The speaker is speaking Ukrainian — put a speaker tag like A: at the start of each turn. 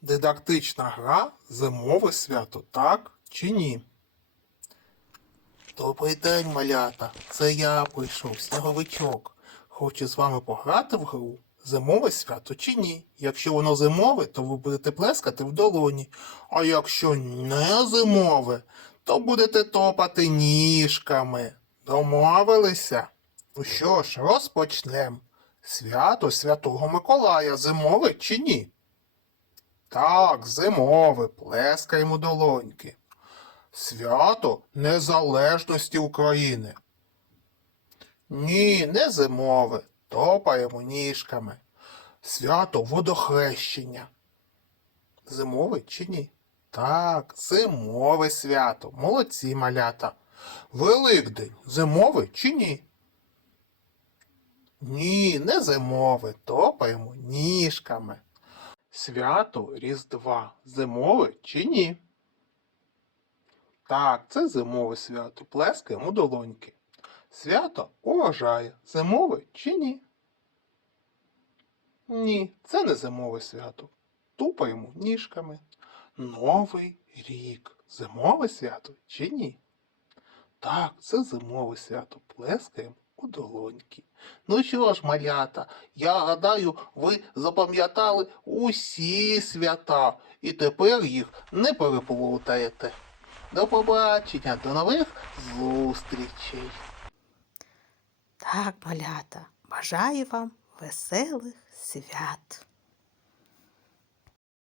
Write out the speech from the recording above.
A: дидактична гра зимове свято, так чи ні? Добрий день, малята. Це я прийшов, сніговичок. Хочу з вами пограти в гру зимове свято чи ні. Якщо воно зимове, то ви будете плескати в долоні. А якщо не зимове, то будете топати ніжками. Домовилися? Ну що ж, розпочнемо. Свято Святого Миколая зимове чи ні? Так, зимове, плескаємо долоньки. Свято Незалежності України. Ні, не зимове, топаємо ніжками. Свято водохрещення. Зимове чи ні? Так, зимове свято. Молодці малята. Великдень зимове чи ні? Ні, не зимове, топаємо ніжками. Свято Різдва зимове чи ні? Так, це зимове свято. Плескаємо долоньки. Свято урожає. Зимове чи ні? Ні, це не зимове свято. Тупаємо ніжками. Новий рік. Зимове свято чи ні? Так, це зимове свято. Плескаємо у долоньки. Ну що ж, малята, я гадаю, ви запам'ятали усі свята і тепер їх не переплутаєте. До побачення, до нових зустрічей.
B: Так, малята, бажаю вам веселих свят.